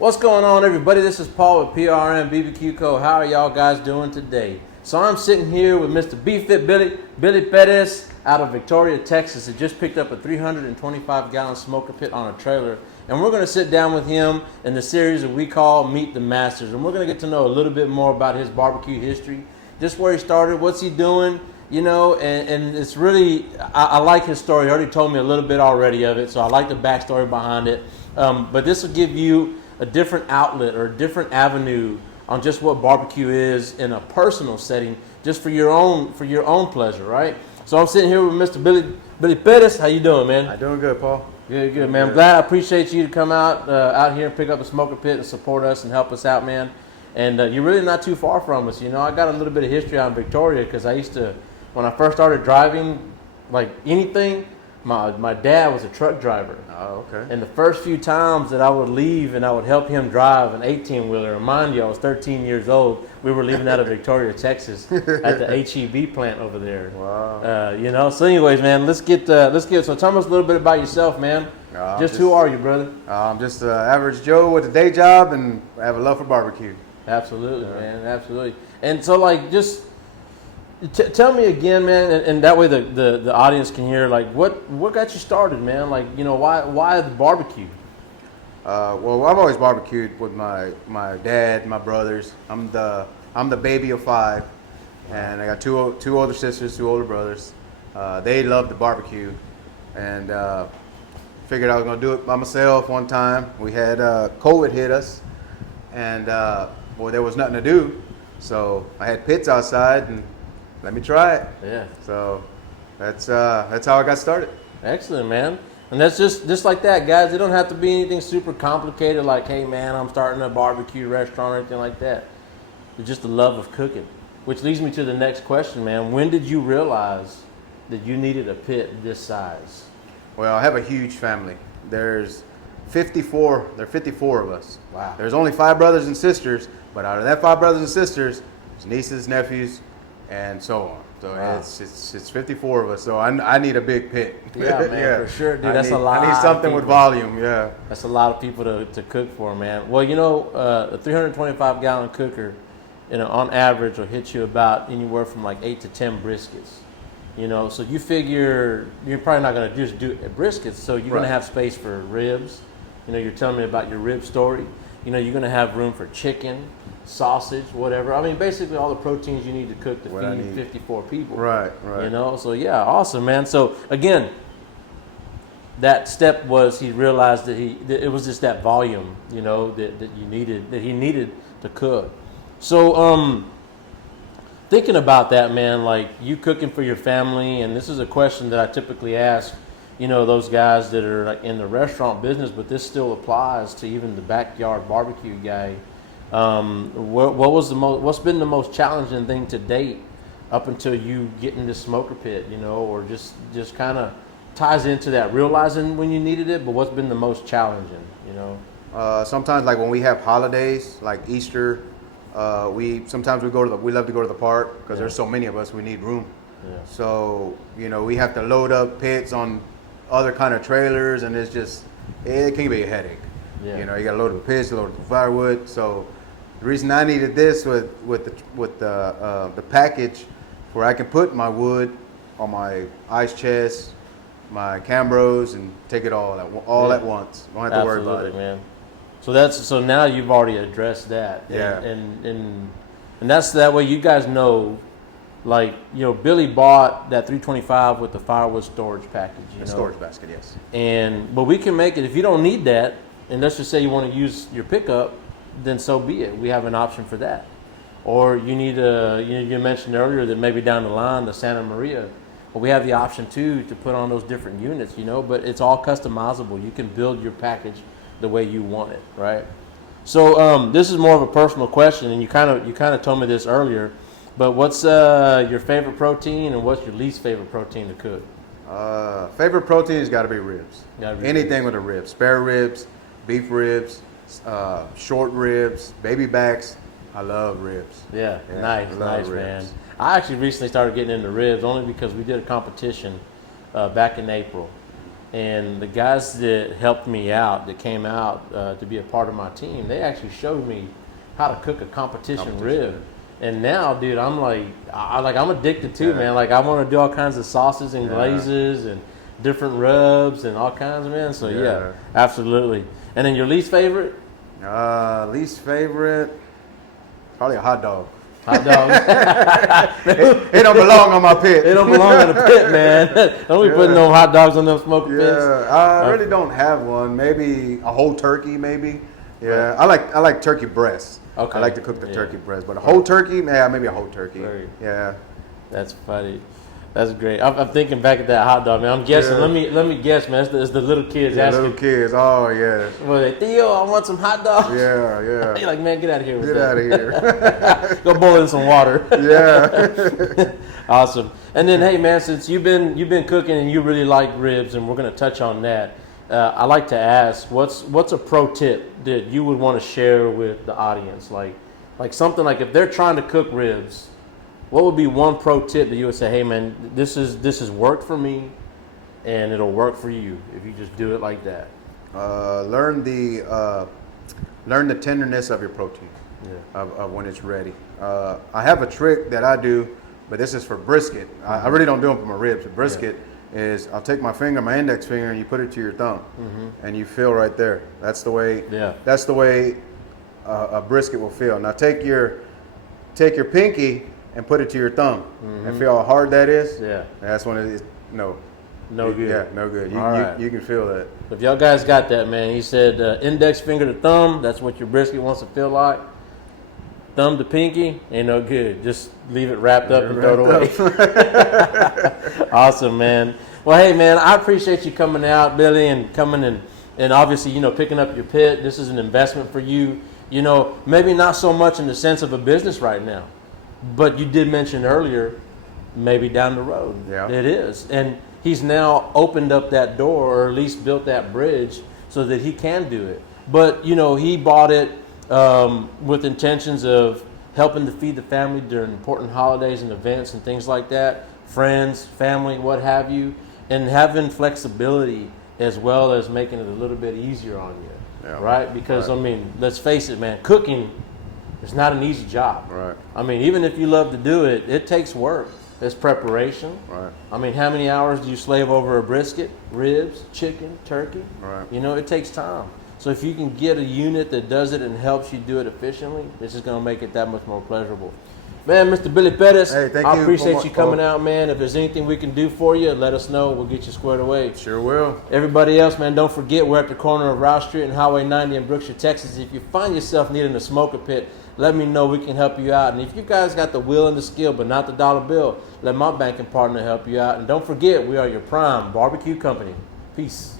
What's going on, everybody? This is Paul with PRM BBQ Co. How are y'all guys doing today? So I'm sitting here with Mr. B-Fit Billy Perez out of Victoria, Texas. He just picked up a 325-gallon smoker pit on a trailer. And we're going to sit down with him in the series that we call Meet the Masters. And we're going to get to know a little bit more about his barbecue history, just where he started, what's he doing, you know, and it's really, I like his story. He already told me a little bit already of it, so I like the backstory behind it. But this will give you a different outlet or a different avenue on just what barbecue is in a personal setting, just for your own pleasure, right? So I'm sitting here with Mr. Billy Perez. How you doing, man? I'm doing good, Paul. Good, man. I'm glad. I appreciate you to come out here and pick up a smoker pit and support us and help us out, man. And you're really not too far from us. You know, I got a little bit of history on Victoria because I used to, when I first started driving, like anything, my dad was a truck driver. Oh, okay. And the first few times that I would leave and I would help him drive an 18-wheeler, and mind you, I was 13 years old. We were leaving out of Victoria, Texas, at the HEB plant over there. Wow. You know. So, anyways, man, let's get. So, tell us a little bit about yourself, man. Just who are you, brother? I'm just an average Joe with a day job, and I have a love for barbecue. Absolutely, man. Absolutely. And so, like, just tell me again, man, and that way the audience can hear, like, what got you started, man? Like, you know, why the barbecue? Well, I've always barbecued with my dad, my brothers. I'm the baby of 5, and I got two older sisters, 2 older brothers. They love the barbecue, and figured I was gonna do it by myself. One time we had COVID hit us, and boy, there was nothing to do, so I had pits outside and let me try it. Yeah. So that's how I got started. Excellent, man. And that's just like that, guys. It don't have to be anything super complicated like, hey, man, I'm starting a barbecue restaurant or anything like that. It's just the love of cooking. Which leads me to the next question, man. When did you realize that you needed a pit this size? Well, I have a huge family. There's 54 of us. Wow. There's only 5 brothers and sisters, but out of that 5 brothers and sisters, there's nieces, nephews, and so on. So wow. it's 54 of us. So I need a big pit. Yeah, man, yeah. For sure, dude. That's a lot. I need something with volume. Yeah. That's a lot of people to cook for, man. Well, you know, a 325-gallon cooker, you know, on average will hit you about anywhere from like 8 to 10 briskets. You know, so you figure you're probably not going to just do briskets, so you're going to have space for ribs. You know, you're telling me about your rib story. You know, you're going to have room for chicken, sausage, whatever. I mean, basically all the proteins you need to cook to feed 54 people. Right. You know, so yeah, awesome, man. So again, that step was he realized that it was just that volume, you know, that he needed to cook. So thinking about that, man, like you cooking for your family, and this is a question that I typically ask, you know, those guys that are like in the restaurant business, but this still applies to even the backyard barbecue guy. What's been the most challenging thing to date up until you getting this smoker pit, you know, or just kind of ties into that realizing when you needed it, but what's been the most challenging, you know? Sometimes like when we have holidays like Easter, we love to go to the park because there's so many of us, we need room. Yeah. So, you know, we have to load up pits on other kind of trailers, and it can be a headache. Yeah. You know, you got to load up pits, load up firewood. So the reason I needed this with the package where I can put my wood on my ice chest, my Cambros, and take it all at once. Don't have to worry about it, man. So now you've already addressed that. Yeah. And that's that way you guys know, like, you know, Billy bought that 325 with the firewood storage package. You know? Storage basket, yes. But we can make it if you don't need that, and let's just say you want to use your pickup, then so be it. We have an option for that. Or you need you mentioned earlier that maybe down the line the Santa Maria, but we have the option too to put on those different units, you know. But it's all customizable. You can build your package the way you want it, right? So this is more of a personal question, and you kind of told me this earlier. But what's your favorite protein, and what's your least favorite protein to cook? Favorite protein has got to be ribs. Anything ribs. with a rib. Spare ribs, beef ribs, short ribs, baby backs. I love ribs. Yeah, nice, ribs. Man. I actually recently started getting into ribs only because we did a competition back in April. And the guys that helped me out, that came out to be a part of my team, they actually showed me how to cook a competition rib. And now, dude, I'm like, I'm addicted too, man. Like, I want to do all kinds of sauces and glazes and different rubs and all kinds of, man. So yeah, absolutely. And then your least favorite? Least favorite, probably a hot dog. Hot dog. It don't belong on my pit. It don't belong in the pit, man. Don't be putting no hot dogs on them smoking pits. I really don't have one. Maybe a whole turkey, maybe. Yeah, I like turkey breasts. Okay. I like to cook the turkey breast, but a whole turkey, maybe a whole turkey. Yeah. That's funny. That's great. I'm thinking back at that hot dog, man. I'm guessing. Let me guess, man. It's the little kids asking. Little kids. Oh yeah. Well, Theo, I want some hot dogs. Yeah. You're like, man, get out of here. Get out of here. Go boil in some water. Yeah. Awesome. And then, hey, man, since you've been cooking and you really like ribs, and we're gonna touch on that. I like to ask, what's a pro tip that you would want to share with the audience? Like something like if they're trying to cook ribs, what would be one pro tip that you would say, hey man, this has worked for me, and it'll work for you if you just do it like that? Learn the tenderness of your protein, of when it's ready. I have a trick that I do, but this is for brisket. I really don't do them for my ribs. The brisket is I'll take my finger, my index finger, and you put it to your thumb, and you feel right there. That's the way. That's the way a brisket will feel. Now take your pinky and put it to your thumb, and feel how hard that is. Yeah, that's when it is no good. Yeah, no good. You can feel that. If y'all guys got that, man, he said index finger to thumb. That's what your brisket wants to feel like. Thumb to pinky ain't no good. Just leave it wrapped up and throw it away. Awesome, man. Well, hey, man, I appreciate you coming out, Billy, and coming and obviously, picking up your pit. This is an investment for you. Maybe not so much in the sense of a business right now, but you did mention earlier, maybe down the road. Yeah. It is. And he's now opened up that door, or at least built that bridge so that he can do it. But, he bought it with intentions of helping to feed the family during important holidays and events and things like that, friends, family, what have you, and having flexibility as well as making it a little bit easier on you, right? Because, let's face it, man, cooking is not an easy job. Right. Even if you love to do it, it takes work. There's preparation. Right. How many hours do you slave over a brisket, ribs, chicken, turkey? Right. It takes time. So if you can get a unit that does it and helps you do it efficiently, it's just going to make it that much more pleasurable. Man, Mr. Billy Perez, I appreciate you coming out, man. If there's anything we can do for you, let us know. We'll get you squared away. Sure will. Everybody else, man, don't forget we're at the corner of Rouse Street and Highway 90 in Brookshire, Texas. If you find yourself needing a smoker pit, let me know. We can help you out. And if you guys got the will and the skill, but not the dollar bill, let my banking partner help you out. And don't forget, we are your prime barbecue company. Peace.